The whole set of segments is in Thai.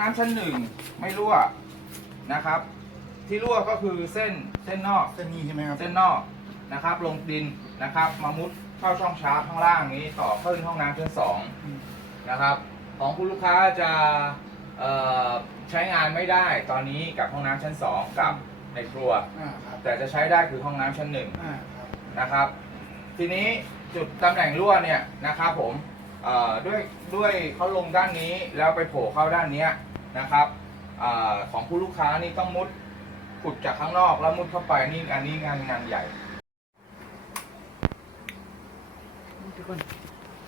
น้ำชั้นหนึ่งไม่รั่วนะครับ ที่รั่วก็คือเส้นเส้นนอก เส้นนี้ใช่ไหมครับ เส้นนอกนะครับ ลงดินนะครับ มามุดเข้าช่องชาร์จข้างล่างนี้ต่อขึ้นห้องน้ำชั้นสองอืม นะครับ ของคุณลูกค้าจะเอ่อใช้งานไม่ได้ตอนนี้กับห้องน้ำชั้นสองกับในครัว อ่าครับแต่จะใช้ได้คือห้องน้ำชั้นหนึ่ง อ่าครับนะครับ ทีนี้จุดตำแหน่งรั่วเนี่ยนะครับผมเอ่อด้วยด้วยเขาลงด้านนี้แล้วไปโผล่เข้าด้านเนี้ย นะครับอของผู้ลูกค้านี่ต้องมุดขุดจากข้างนอกแล้วมุดเข้าไปนี่อันนี้งานงานใหญ่ทุกคน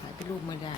ถ่ายรูปไม่ได้